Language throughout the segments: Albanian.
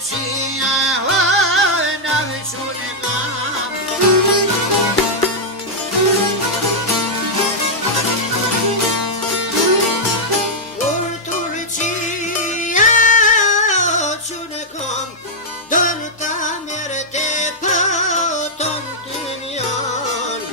turqia në qune kam. Kur turqia qune kam, dërë ta mërë te pëton të njanë.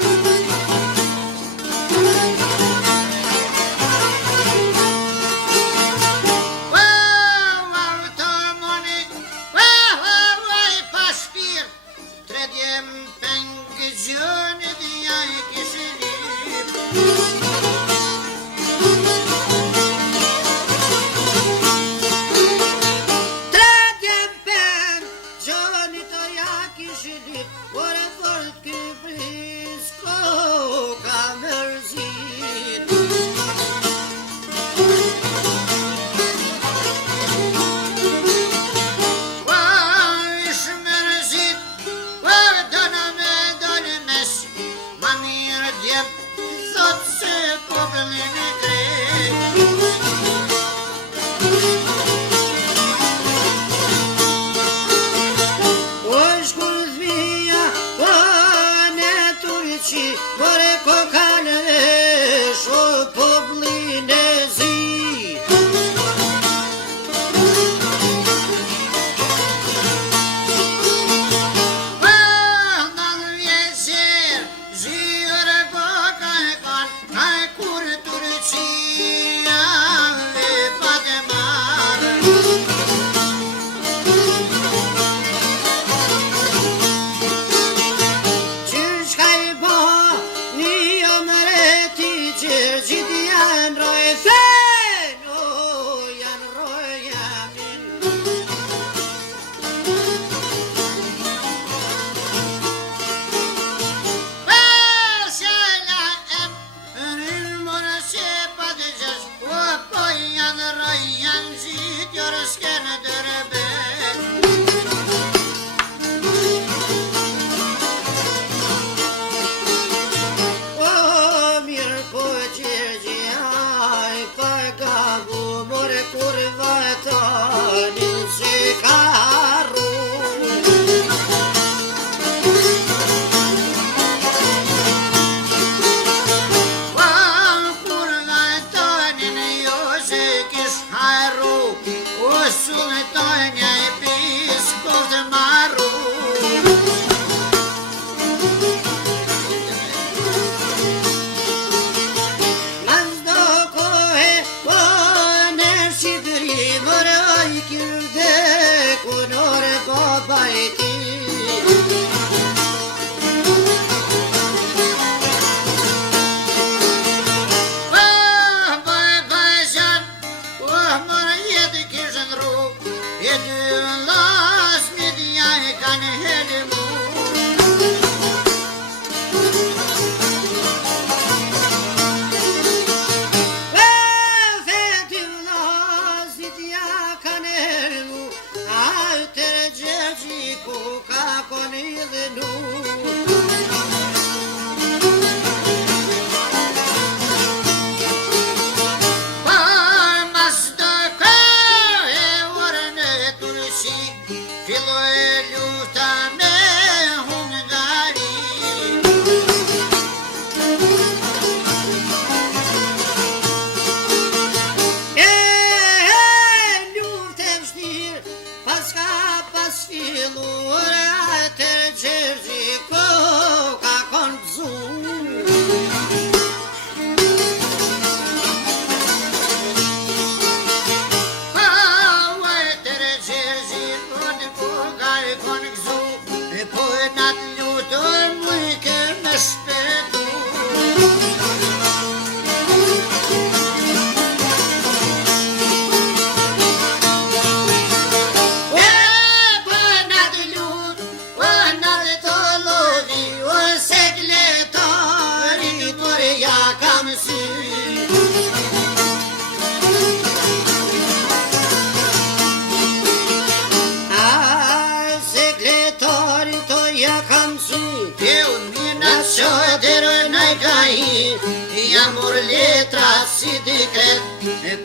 Letra si dikret,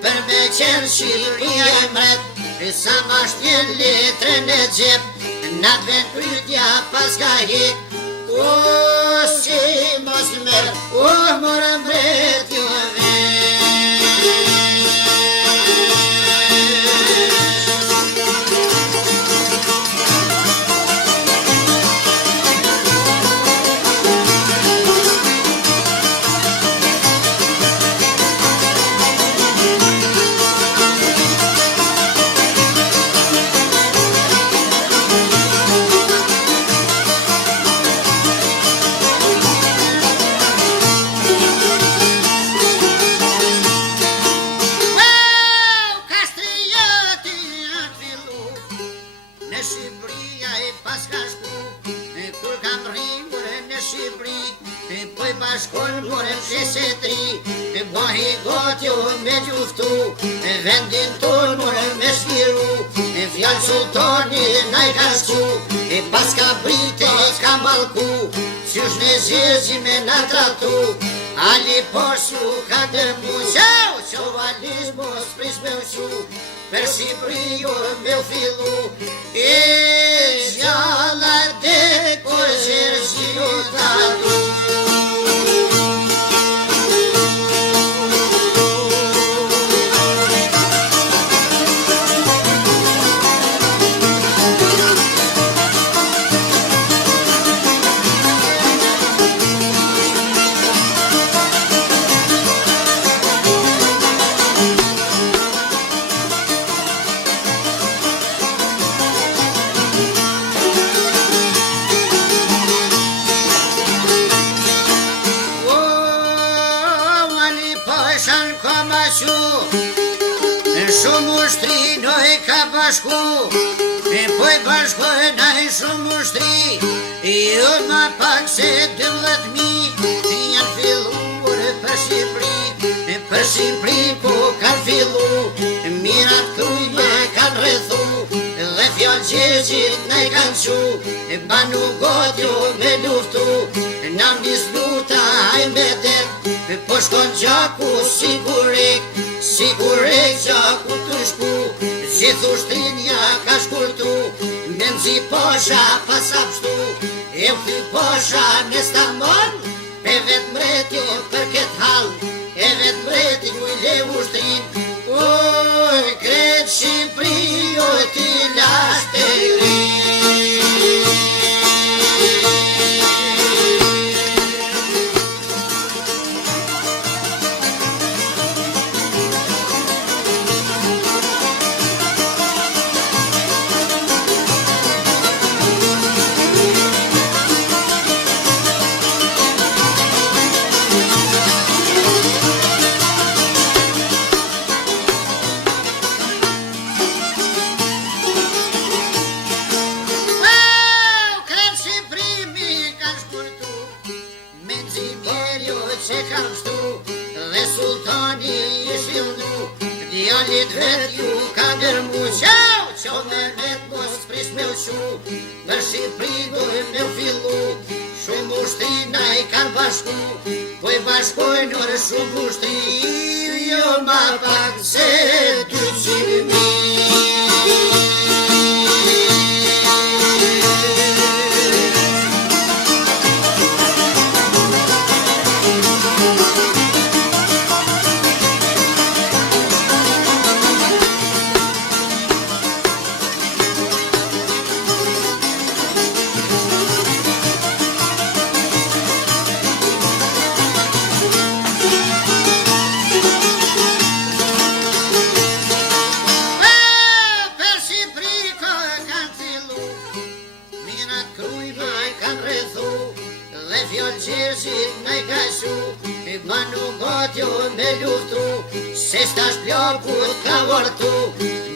për me qenë Shqipëria e mret, sa ma shtjen letrën e gjep, na ven pytja pas ka hek. O, si mos merë, o, morë mbret jo bashkon morem shesetri, bahi gotjo me gjuftu, vendin ton morem me shkiru, fjallë sultani na I ka shku, pas ka brite ka malku, qysh në zirëzi me na tratu, ali poshu ka dërmu, qo valiz mos pris me ushu, për Shqipërio me u fillu, gjallar dhe kur zirëzi u tatu. Shumë ushtri noj ka bashku, poj bashkoj naj shumë ushtri, jo ma pak se 12.000 janë filluar për Shqipëri ku kanë fillu, mirat krujme kanë rrethu, dhe fjallë qeqit ne kanë qu, banu gotjo me luftu, nam nis luta hajnë bedet, po shkon gjaku sigurek gjaku të shku, gjithë ushtrinja ka shkurtu, me nëzi posha pasap shtu, e u thy posha në stamon, e vetë mreti për këtë hal, e vetë mreti ju I le ushtrin, oj, kretë Shqipëri, oj, ti lasht e gri. Dhe sultani I shildu, djallit vet ju ka dërmu, qo me net mos pris me ushu, për Shqipëri dojmë me u fillu, shumë ushtrina I kanë bashku, po I bashkojnë orë shumë ushtri, jo ma pak se 200.000. Manu gotjo me luftu, se shtash plakut ka vortu,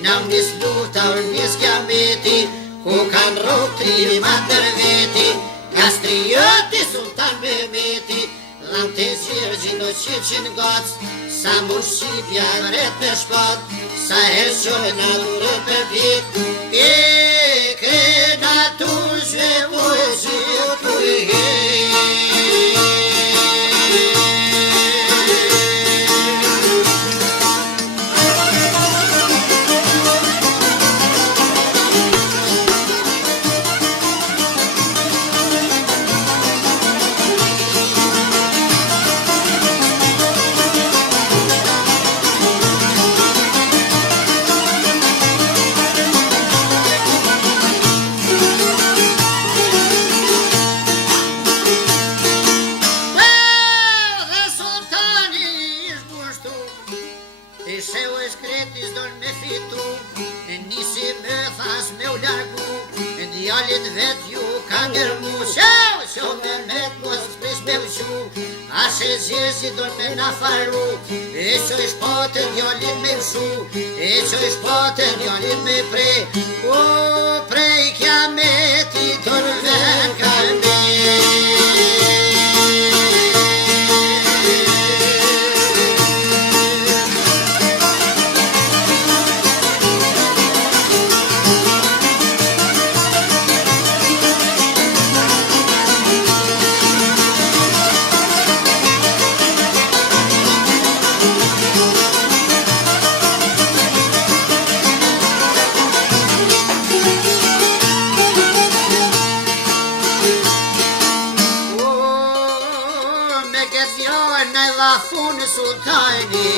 nam nis lufta nis kiameti, ku kan rok trima tër veti, kastrioti sultan Mehmeti, dhan të zirgjin o 100 gac, sa mund Shqipja ret me shpat, sa hershoj natur për pit, krena tu zhvoj zhvoj djallit vet ju ka ngërmu. Qo me met mos prish me ushu, ashe zirë do me na faru. E qo ish pote djallit me ushu, e qo ish pote djallit me pre. O prej kiameti dorven kalme. Lafun sultani